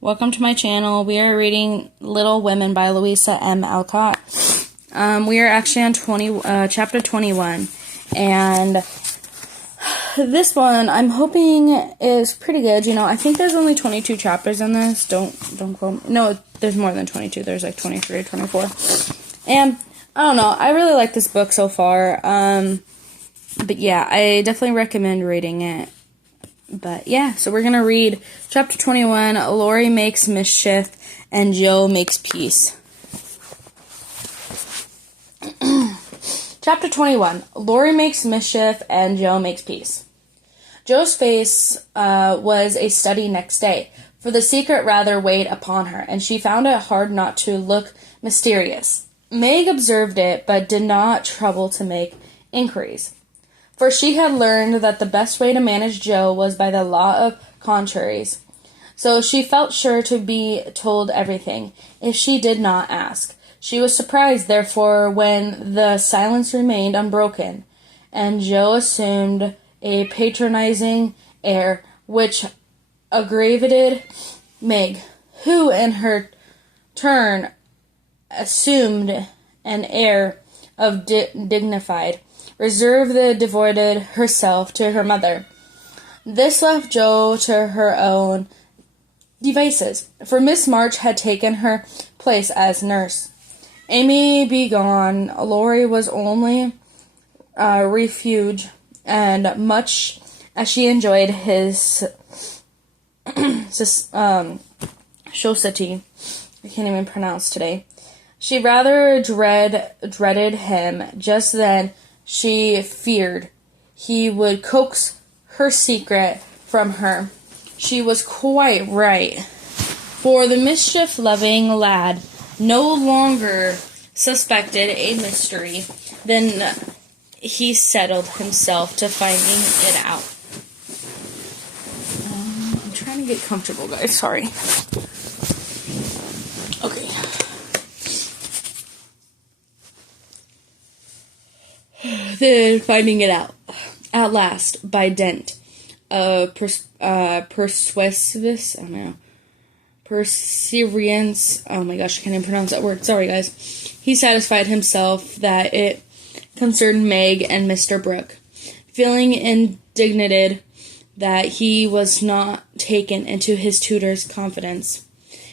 Welcome to my channel. We are reading Little Women by Louisa M. Alcott. We are actually on chapter 21, and this one I'm hoping is pretty good. You know, I think there's only 22 chapters in this. Don't quote me. No, there's more than 22. There's like 23 or 24. And I don't know. I really like this book so far. But yeah, I definitely recommend reading it. But yeah, so we're going to read chapter 21, Lori Makes Mischief and Joe Makes Peace. Chapter 21, Lori Makes Mischief and Joe Makes Peace. Joe's face was a study next day, for the secret rather weighed upon her, and she found it hard not to look mysterious. Meg observed it, but did not trouble to make inquiries. For she had learned that the best way to manage Joe was by the law of contraries. So she felt sure to be told everything, if she did not ask. She was surprised, therefore, when the silence remained unbroken, and Joe assumed a patronizing air which aggravated Meg, who, in her turn, assumed an air of dignified reserve that devoted herself to her mother. This left Joe to her own devices, for Miss March had taken her place as nurse. Amy be gone, Lori was only refuge, and much as she enjoyed his society, I can't even pronounce today, she rather dreaded him. Just then she feared he would coax her secret from her. She was quite right, for the mischief-loving lad no longer suspected a mystery than he settled himself to finding it out. I'm trying to get comfortable, guys. Sorry. Okay. Then finding it out at last by dint of persuasiveness. I don't know. Perseverance. Oh my gosh, I can't even pronounce that word. Sorry, guys. He satisfied himself that it concerned Meg and Mr. Brooke, feeling indignant that he was not taken into his tutor's confidence.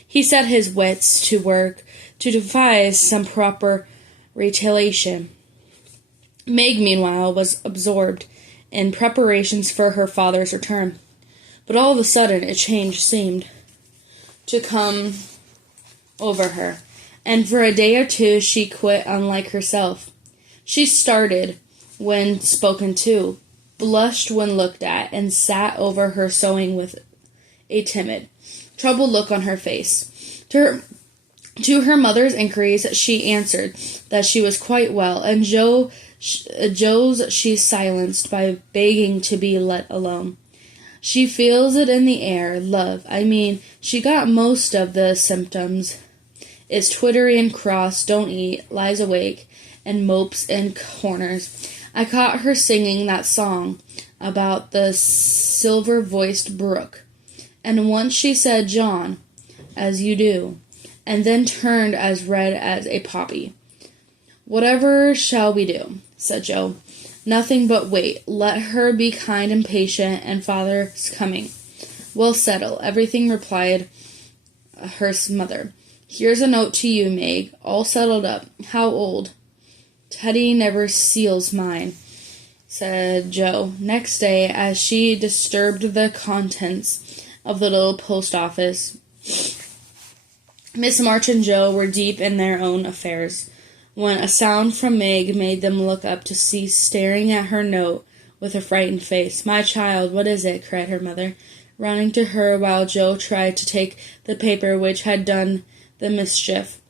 He set his wits to work to devise some proper retaliation. Meg, meanwhile, was absorbed in preparations for her father's return. But all of a sudden, a change seemed to come over her, and for a day or two she quit unlike herself. She started when spoken to, blushed when looked at, and sat over her sewing with a timid, troubled look on her face. To her mother's inquiries, she answered that she was quite well, and Joe's she silenced by begging to be let alone. She feels it in the air, love. I mean, she got most of the symptoms. Is twittery and cross, don't eat, lies awake, and mopes in corners. I caught her singing that song about the silver-voiced brook, and once she said, John, as you do, and then turned as red as a poppy. Whatever shall we do? Said Joe. Nothing but wait. Let her be kind and patient, and father's coming. We'll settle everything, replied her mother. Here's a note to you, Meg, all settled up. How old? Teddy never seals mine, said Joe. Next day, as she disturbed the contents of the little post office, Miss March and Joe were deep in their own affairs, when a sound from Meg made them look up to see staring at her note with a frightened face. My child, what is it? Cried her mother, running to her while Joe tried to take the paper which had done the mischief.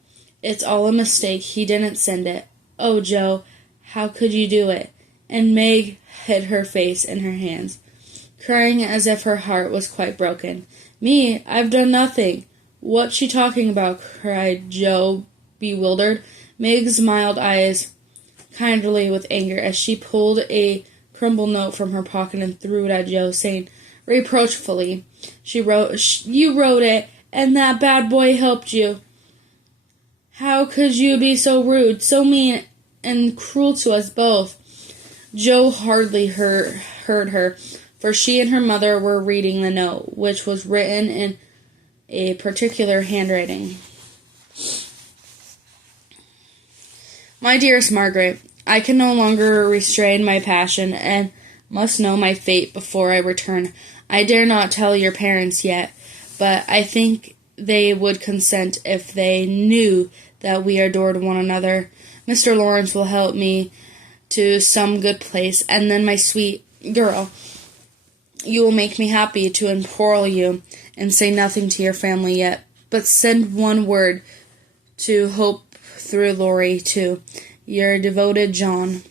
It's all a mistake. He didn't send it. Oh, Joe, how could you do it? And Meg hid her face in her hands, crying as if her heart was quite broken. Me? I've done nothing. What's she talking about? Cried Joe, bewildered. Meg's mild eyes kindly with anger as she pulled a crumpled note from her pocket and threw it at Joe, saying reproachfully, You wrote it, and that bad boy helped you. How could you be so rude, so mean, and cruel to us both?" Joe hardly heard her, for she and her mother were reading the note, which was written in a particular handwriting. "My dearest Margaret, I can no longer restrain my passion and must know my fate before I return. I dare not tell your parents yet, but I think they would consent if they knew that we adored one another. Mr. Lawrence will help me to some good place, and then, my sweet girl, you will make me happy to imperil you, and say nothing to your family yet, but send one word to Hope through Laurie to your devoted John."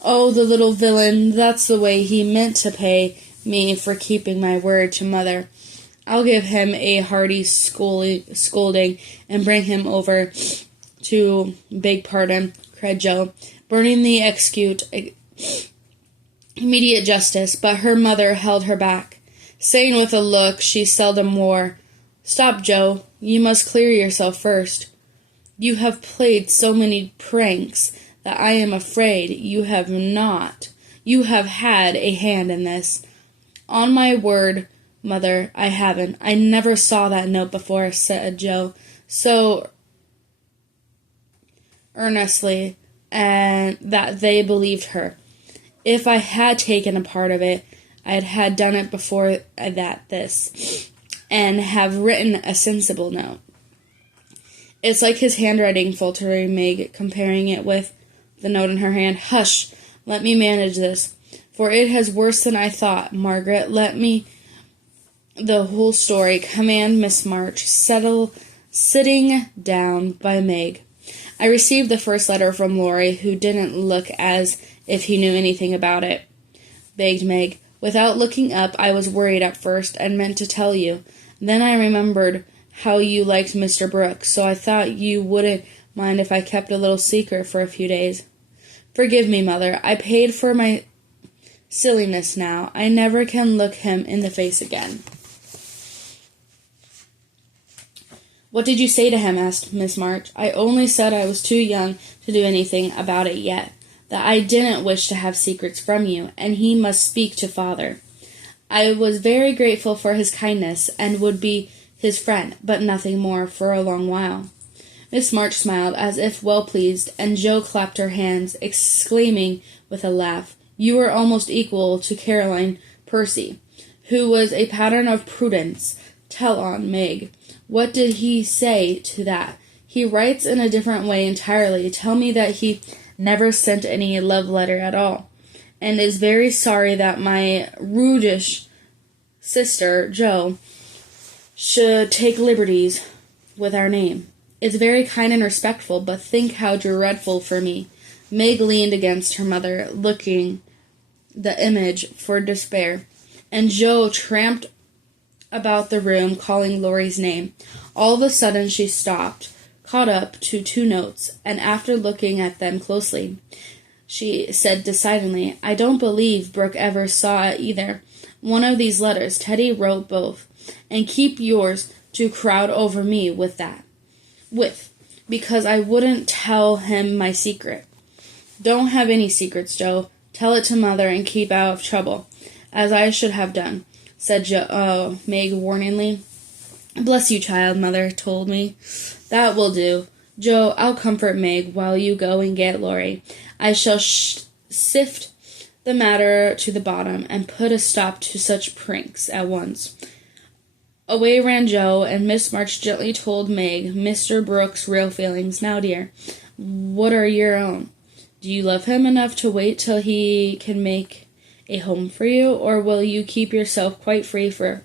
"Oh, the little villain, that's the way he meant to pay me for keeping my word to Mother. I'll give him a hearty scolding and bring him over to beg pardon," cried Joe, burning to execute immediate justice, but her mother held her back, saying with a look she seldom wore, "Stop, Joe, you must clear yourself first. You have played so many pranks that I am afraid you have had a hand in this." "On my word, Mother, I haven't. I never saw that note before," said Joe, so earnestly, and that they believed her. "If I had taken a part of it, I'd had done it before and have written a sensible note." "It's like his handwriting," faltered Meg, comparing it with the note in her hand. "Hush! Let me manage this, for it is worse than I thought. Margaret, let me the whole story," commanded Miss March, sitting down by Meg. "I received the first letter from Laurie, who didn't look as if he knew anything about it," begged Meg. "Without looking up, I was worried at first, and meant to tell you. Then I remembered how you liked Mr. Brooks, so I thought you wouldn't mind if I kept a little secret for a few days. Forgive me, Mother. I paid for my silliness now. I never can look him in the face again." "What did you say to him?" asked Miss March. "I only said I was too young to do anything about it yet, that I didn't wish to have secrets from you, and he must speak to Father. I was very grateful for his kindness, and would be his friend, but nothing more for a long while." Miss March smiled, as if well pleased, and Joe clapped her hands, exclaiming with a laugh, "You are almost equal to Caroline Percy, who was a pattern of prudence. Tell on, Meg. What did he say to that? He writes in a different way entirely. Tell me that he never sent any love letter at all, and is very sorry that my rudish sister, Jo, should take liberties with our name. It's very kind and respectful, but think how dreadful for me." Meg leaned against her mother, looking the image for despair, and Jo tramped about the room, calling Laurie's name. All of a sudden she stopped, caught up to 2 notes, and after looking at them closely, she said decidedly, "I don't believe Brooke ever saw either one of these letters. Teddy wrote both. And keep yours to crowd over me because I wouldn't tell him my secret." "Don't have any secrets, Joe. Tell it to Mother and keep out of trouble, as I should have done," said Meg warningly. "Bless you, child, Mother told me." "That will do. Joe, I'll comfort Meg while you go and get Laurie. I shall sift the matter to the bottom and put a stop to such pranks at once." Away ran Joe, and Miss March gently told Meg Mr. Brooks' real feelings. "Now, dear, what are your own? Do you love him enough to wait till he can make a home for you, or will you keep yourself quite free for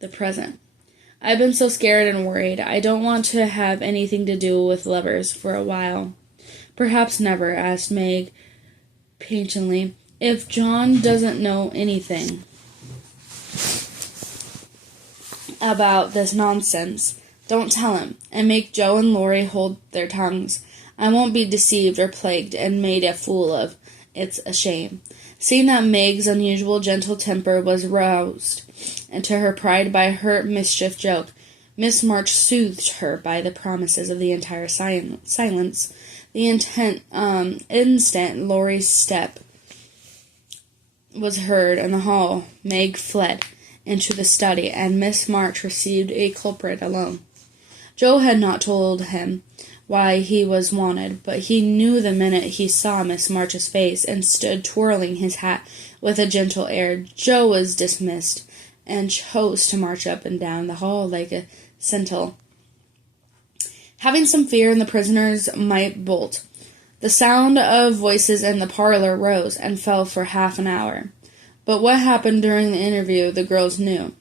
the present? I've been so scared and worried. I don't want to have anything to do with lovers for a while." "Perhaps never," asked Meg patiently. "If John doesn't know anything about this nonsense, don't tell him, and make Joe and Laurie hold their tongues. I won't be deceived or plagued and made a fool of. It's a shame." Seeing that Meg's unusual gentle temper was roused, and to her pride by her mischief joke. Miss March soothed her by the promises of the entire silence. The instant Laurie's step was heard in the hall, Meg fled into the study, and Miss March received a culprit alone. Joe had not told him why he was wanted, but he knew the minute he saw Miss March's face, and stood twirling his hat with a gentle air. Joe was dismissed, and chose to march up and down the hall like a sentinel, having some fear in the prisoners might bolt. The sound of voices in the parlor rose and fell for half an hour. But what happened during the interview the girls knew.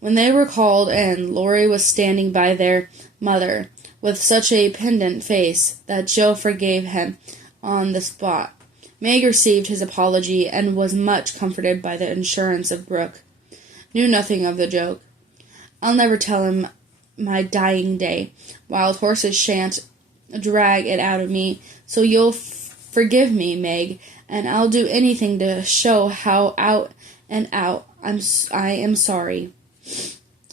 When they were called in, Laurie was standing by their mother, with such a pendant face that Joe forgave him on the spot. Meg received his apology, and was much comforted by the assurance of Brooke. Knew nothing of the joke. I'll never tell him my dying day. Wild horses shan't drag it out of me, so you'll forgive me, Meg, and I'll do anything to show how out and out I am sorry,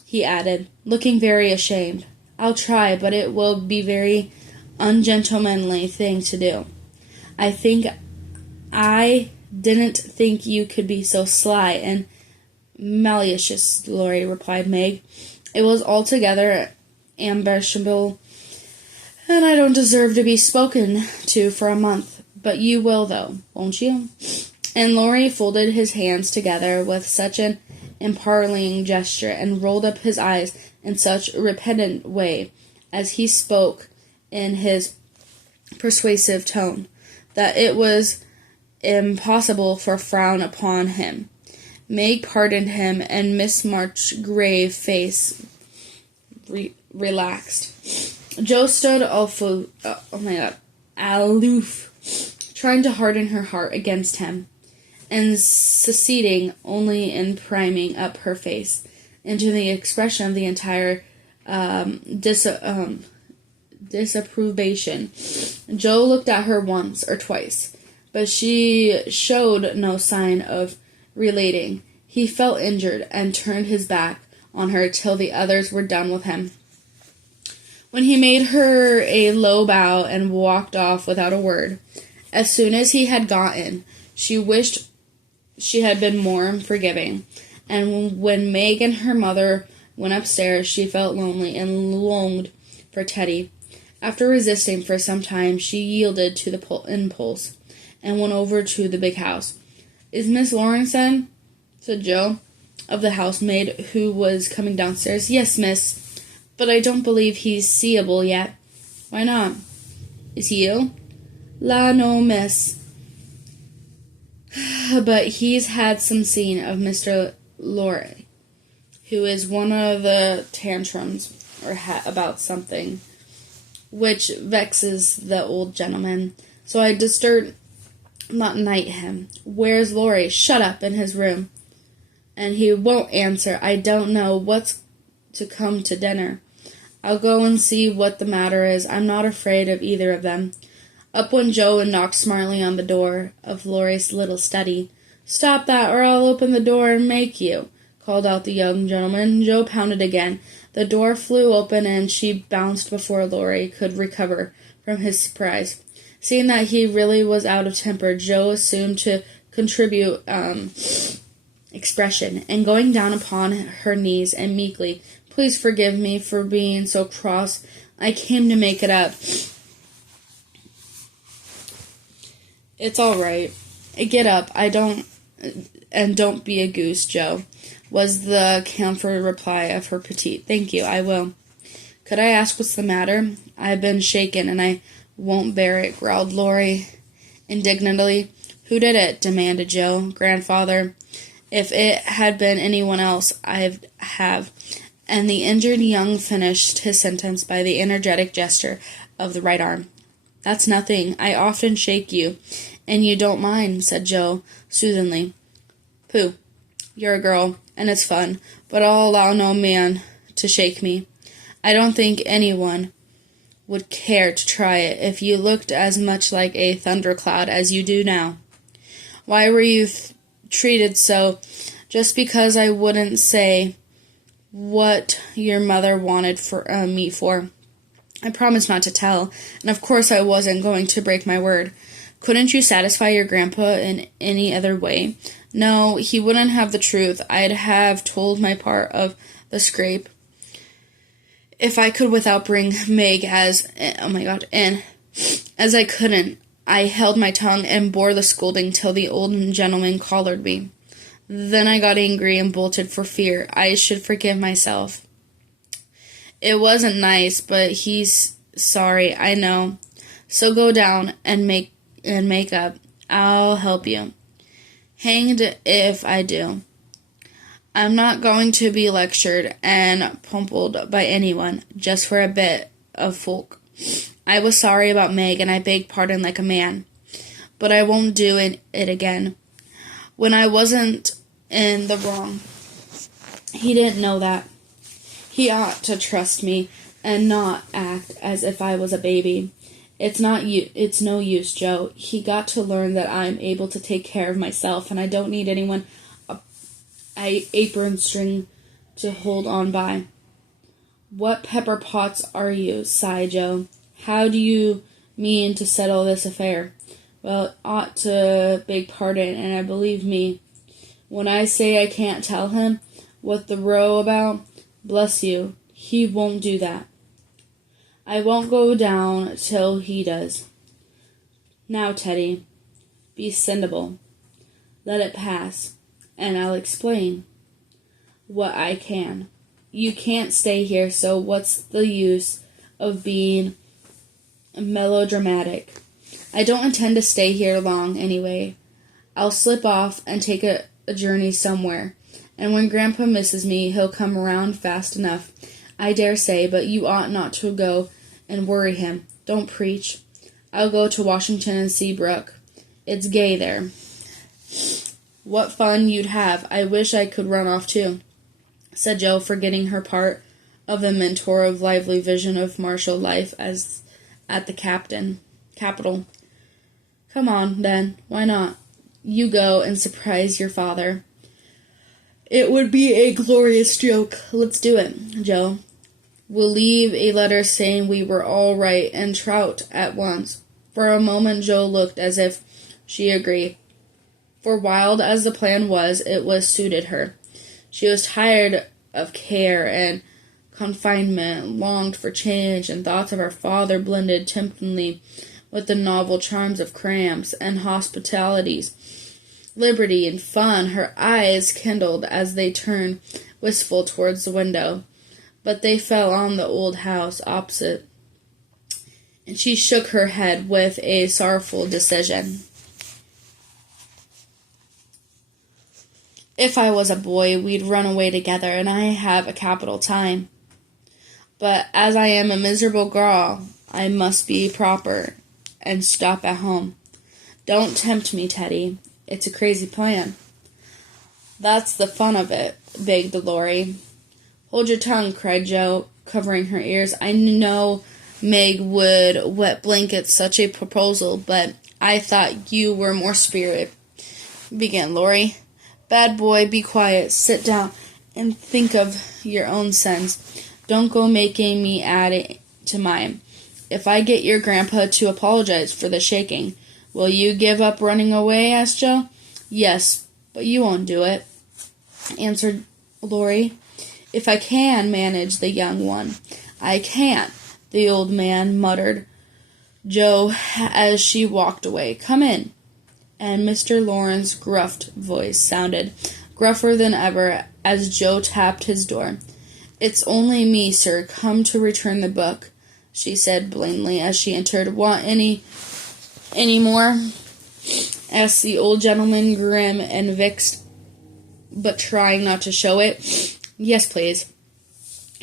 he added, looking very ashamed. I'll try, but it will be very ungentlemanly thing to do. I didn't think you could be so sly and malicious, Laurie replied Meg. It was altogether ambitiable, and I don't deserve to be spoken to for a month. But you will, though, won't you? And Laurie folded his hands together with such an imploring gesture, and rolled up his eyes in such a repentant way as he spoke in his persuasive tone, that it was impossible for a frown upon him. Meg pardoned him, and Miss March's grave face relaxed. Joe stood aloof, trying to harden her heart against him, and succeeding only in priming up her face into the expression of the entire disapprobation. Joe looked at her once or twice, but she showed no sign of relating. He felt injured, and turned his back on her till the others were done with him, when he made her a low bow and walked off without a word. As soon as he had got in, she wished she had been more forgiving, and when Meg and her mother went upstairs, she felt lonely and longed for Teddy. After resisting for some time, she yielded to the impulse, and went over to the big house. Is Miss Lawrence in? Said Joe, of the housemaid, who was coming downstairs. Yes, miss, but I don't believe he's seeable yet. Why not? Is he ill? La, no, miss. But he's had some scene of Mr. Laurie, who is one of the tantrums, or about something, which vexes the old gentleman. So I disturb not night him. Where's Laurie? Shut up in his room. And he won't answer. I don't know what's to come to dinner. I'll go and see what the matter is. I'm not afraid of either of them. Up went Joe and knocked smartly on the door of Laurie's little study. Stop that, or I'll open the door and make you, called out the young gentleman. Joe pounded again. The door flew open, and she bounced before Laurie could recover from his surprise. Seeing that he really was out of temper, Joe assumed to contribute expression, and going down upon her knees and meekly, please forgive me for being so cross. I came to make it up. It's all right. Get up. Don't be a goose, Joe, was the camphor reply of her petite. Thank you, I will. Could I ask what's the matter? I've been shaken, and I won't bear it, growled Laurie indignantly. Who did it? Demanded Joe. Grandfather. If it had been anyone else, I'd have. And the injured young finished his sentence by the energetic gesture of the right arm. That's nothing. I often shake you, and you don't mind, said Joe soothingly. Pooh. You're a girl, and it's fun, but I'll allow no man to shake me. I don't think anyone would care to try it if you looked as much like a thundercloud as you do now. Why were you treated so just because I wouldn't say what your mother wanted for me for. I promised not to tell, and of course I wasn't going to break my word. Couldn't you satisfy your grandpa in any other way? No, he wouldn't have the truth. I'd have told my part of the scrape if I could without bring Meg in. As I couldn't, I held my tongue and bore the scolding till the old gentleman collared me. Then I got angry and bolted for fear I should forgive myself. It wasn't nice, but he's sorry, I know. So go down and make up. I'll help you. Hanged if I do. I'm not going to be lectured and pummeled by anyone, just for a bit of folk. I was sorry about Meg, and I begged pardon like a man. But I won't do it again. When I wasn't in the wrong. He didn't know that. He ought to trust me and not act as if I was a baby. It's no use, Joe. He got to learn that I'm able to take care of myself, and I don't need anyone apron string to hold on by. What pepper pots are you? Sighed Joe. How do you mean to settle this affair? Well, ought to beg pardon, and I believe me when I say I can't tell him what the row about. Bless you, he won't do that. I won't go down till he does. Now, Teddy, be sensible. Let it pass, and I'll explain what I can. You can't stay here, so what's the use of being melodramatic? I don't intend to stay here long anyway. I'll slip off and take a journey somewhere, and when Grandpa misses me, he'll come around fast enough, I dare say, but you ought not to go and worry him. Don't preach. I'll go to Washington and see Brooke. It's gay there. What fun you'd have. I wish I could run off too, said Joe, forgetting her part of the mentor of lively vision of martial life as at the Capitol. Come on, then. Why not? You go and surprise your father. It would be a glorious joke. Let's do it, Joe. We'll leave a letter saying we were all right and trout at once. For a moment Joe looked as if she agreed. For wild as the plan was, it suited her. She was tired of care and confinement, longed for change, and thoughts of her father blended temptingly with the novel charms of cramps and hospitalities, liberty and fun. Her eyes kindled as they turned wistful towards the window, but they fell on the old house opposite, and she shook her head with a sorrowful decision. If I was a boy, we'd run away together, and I have a capital time. But as I am a miserable girl, I must be proper and stop at home. Don't tempt me, Teddy. It's a crazy plan. That's the fun of it, begged Laurie. Hold your tongue, cried Joe, covering her ears. I know Meg would wet blanket such a proposal, but I thought you were more spirited, began Laurie. Bad boy, be quiet. Sit down and think of your own sense. Don't go making me add it to mine. If I get your grandpa to apologize for the shaking, will you give up running away? Asked Joe. Yes, but you won't do it, answered Laurie. If I can manage the young one. I can't, the old man muttered Joe as she walked away. Come in. And Mr. Lawrence's gruff voice sounded gruffer than ever as Joe tapped his door. It's only me, sir, come to return the book, she said blandly as she entered. Want any more? Asked the old gentleman, grim and vexed, but trying not to show it. Yes, please.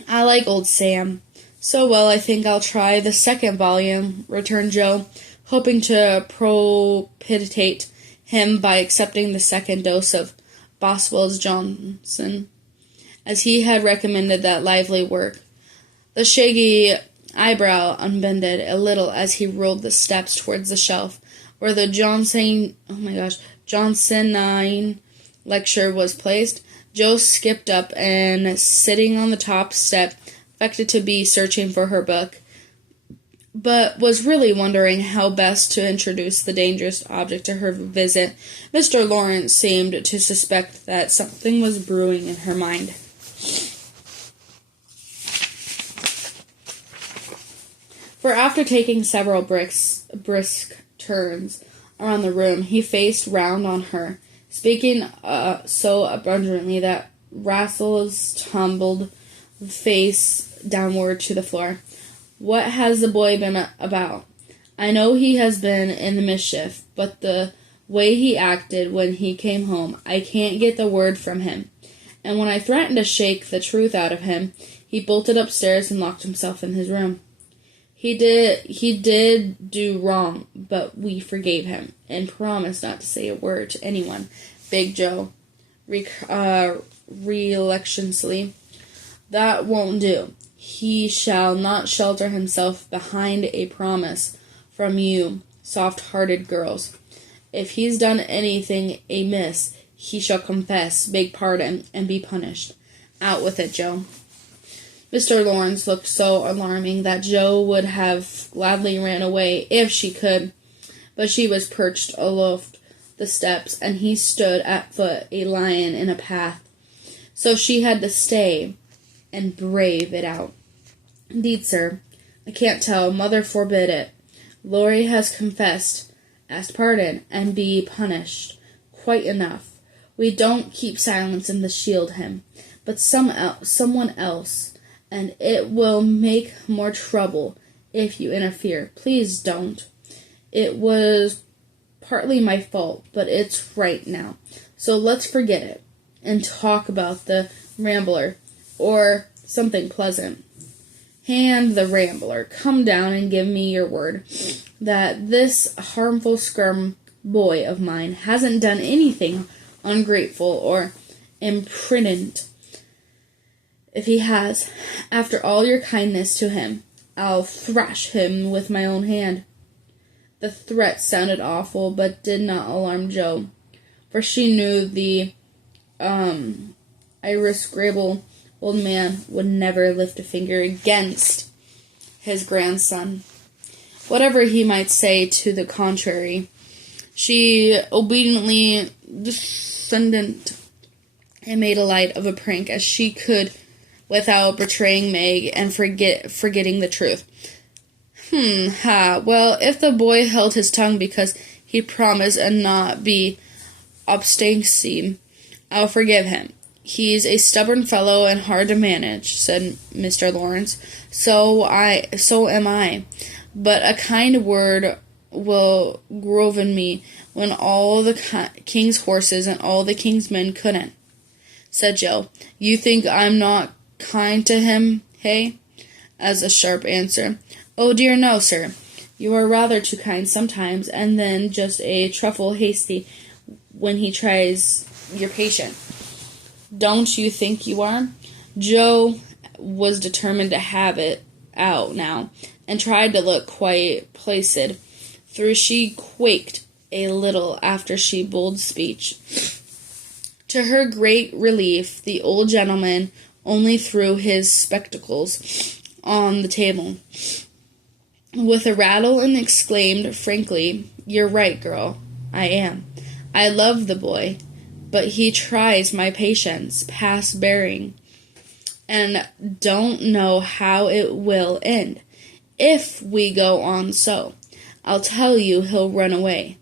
I like old Sam so well I think I'll try the second volume, returned Joe, hoping to propitiate him by accepting the second dose of Boswell's Johnson, as he had recommended that lively work. The shaggy eyebrow unbended a little as he rolled the steps towards the shelf where the Johnsonine lecture was placed, Jo skipped up and, sitting on the top step, affected to be searching for her book, but was really wondering how best to introduce the dangerous object to her visit. Mr. Lawrence seemed to suspect that something was brewing in her mind. For after taking several brisk turns around the room, he faced round on her, speaking so abundantly that Rassel's tumbled face downward to the floor. "What has the boy been about? I know he has been in the mischief, but the way he acted when he came home, I can't get the word from him. And when I threatened to shake the truth out of him, he bolted upstairs and locked himself in his room. He did do wrong, but we forgave him, and promised not to say a word to anyone," begged Jo, reluctantly. "That won't do. He shall not shelter himself behind a promise from you soft-hearted girls. If he's done anything amiss, he shall confess, beg pardon, and be punished. Out with it, Jo." Mr. Lawrence looked so alarming that Jo would have gladly ran away if she could, but she was perched aloft the steps, and he stood at foot a lion in a path. So she had to stay and brave it out. "Indeed, sir, I can't tell. Mother forbid it. Laurie has confessed, asked pardon, and be punished. Quite enough. We don't keep silence and shield him, but someone else, and it will make more trouble if you interfere. Please don't. It was partly my fault, but it's right now. So let's forget it and talk about the Rambler, or something pleasant." "Hand the Rambler. Come down and give me your word that this harmful scrum boy of mine hasn't done anything ungrateful or imprudent. If he has, after all your kindness to him, I'll thrash him with my own hand." The threat sounded awful, but did not alarm Jo, for she knew the irascible old man would never lift a finger against his grandson, whatever he might say to the contrary. She obediently descended and made a light of a prank as she could without betraying Meg and forgetting the truth. Well, if the boy held his tongue because he promised and not be obstinate, I'll forgive him. He's a stubborn fellow and hard to manage," said Mr. Lawrence. So am I. But a kind word will groven me when all the king's horses and all the king's men couldn't," said Jo. "You think I'm not kind to him, hey?" as a sharp answer. "Oh dear no, sir. You are rather too kind sometimes, and then just a trifle hasty when he tries your patience. Don't you think you are?" Jo was determined to have it out now, and tried to look quite placid, though she quaked a little after she bold speech. To her great relief, the old gentleman only threw his spectacles on the table with a rattle and exclaimed frankly, "You're right, girl. I am. I love the boy, but he tries my patience past bearing, and don't know how it will end. If we go on so, I'll tell you he'll run away."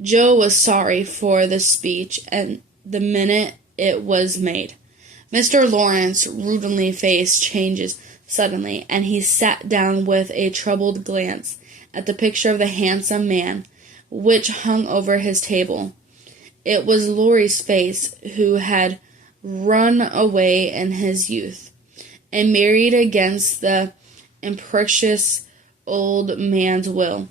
Jo was sorry for the speech, and the minute it was made, Mr. Lawrence's rudely face changed suddenly, and he sat down with a troubled glance at the picture of the handsome man which hung over his table. It was Laurie's face, who had run away in his youth, and married against the imperious old man's will.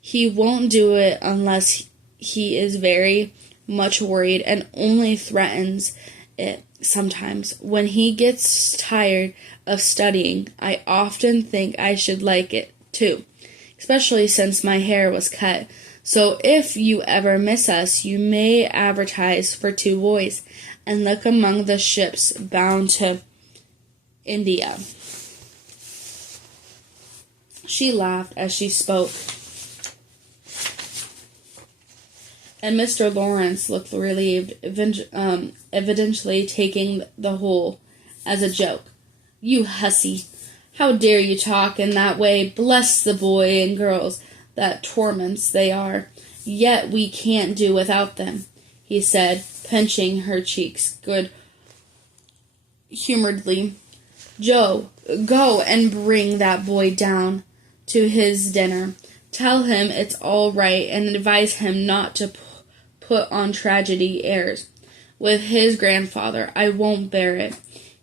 He won't do it unless he is very much worried, and only threatens it sometimes. When he gets tired of studying, I often think I should like it too, especially since my hair was cut So if you ever miss us, you may advertise for 2 boys and look among the ships bound to India. She laughed as she spoke, and Mr. Lawrence looked relieved, evidently taking the whole as a joke. "You hussy! How dare you talk in that way? Bless the boy and girls, that torments they are. Yet we can't do without them," he said, pinching her cheeks good-humoredly. "Joe, go and bring that boy down to his dinner. Tell him it's all right and advise him not to put on tragedy airs with his grandfather. I won't bear it."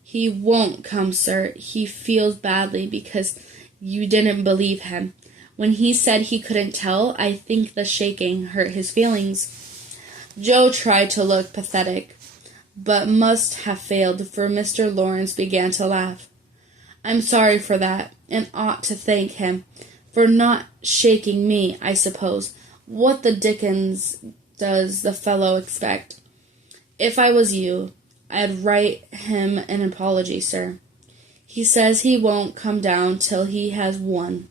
"He won't come, sir. He feels badly because you didn't believe him. When he said he couldn't tell, I think the shaking hurt his feelings." Joe tried to look pathetic, but must have failed, for Mr. Lawrence began to laugh. "I'm sorry for that, and ought to thank him for not shaking me, I suppose. What the dickens does the fellow expect? If I was you, I'd write him an apology, sir. He says he won't come down till he has won.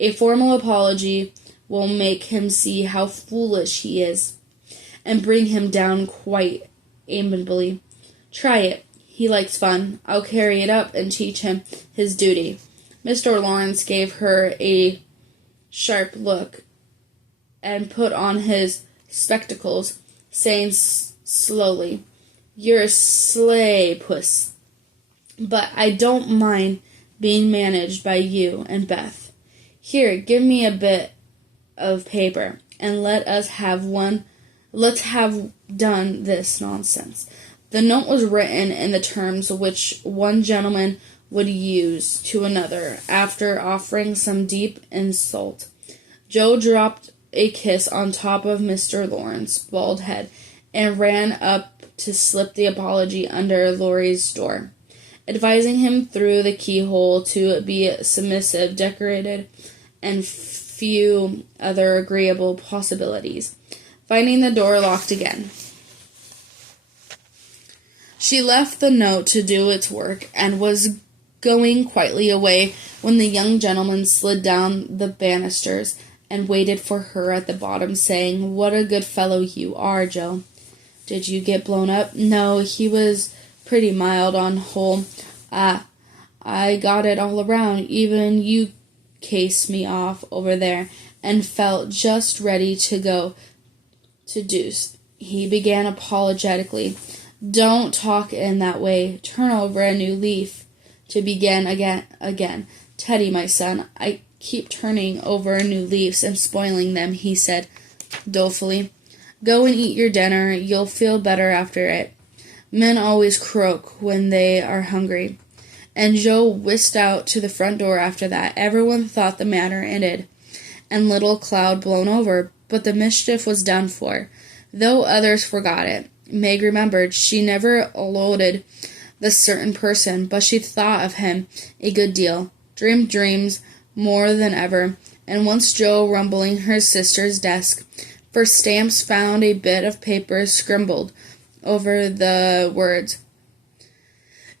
A formal apology will make him see how foolish he is, and bring him down quite amiably. Try it. He likes fun. I'll carry it up and teach him his duty." Mr. Lawrence gave her a sharp look and put on his spectacles, saying slowly, "You're a slay, puss, but I don't mind being managed by you and Beth. Here, give me a bit of paper, and let's have done this nonsense." The note was written in the terms which one gentleman would use to another after offering some deep insult. Joe dropped a kiss on top of Mr. Lawrence's bald head and ran up to slip the apology under Laurie's door, advising him through the keyhole to be submissive, decorated, and few other agreeable possibilities. Finding the door locked again, she left the note to do its work, and was going quietly away when the young gentleman slid down the banisters and waited for her at the bottom, saying, "What a good fellow you are, Joe. Did you get blown up?" "No, he was pretty mild on whole. I got it all around. Even you cased me off over there, and felt just ready to go to deuce." He began apologetically. "Don't talk in that way. Turn over a new leaf." To begin again. "Teddy, my son, I keep turning over new leaves and spoiling them," he said dolefully. "Go and eat your dinner. You'll feel better after it. Men always croak when they are hungry." And Joe whisked out to the front door after that. Everyone thought the matter ended, and little Cloud blown over, but the mischief was done for, though others forgot it. Meg remembered. She never eluded the certain person, but she thought of him a good deal, dreamed dreams more than ever, and once Joe, rumbling her sister's desk for stamps, found a bit of paper scribbled over the words,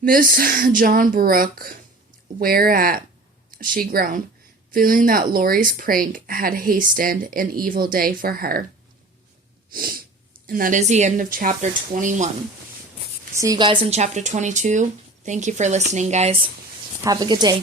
"Miss John Brooke," whereat she groaned, feeling that Laurie's prank had hastened an evil day for her. And that is the end of chapter 21. See you guys in chapter 22. Thank you for listening, guys. Have a good day.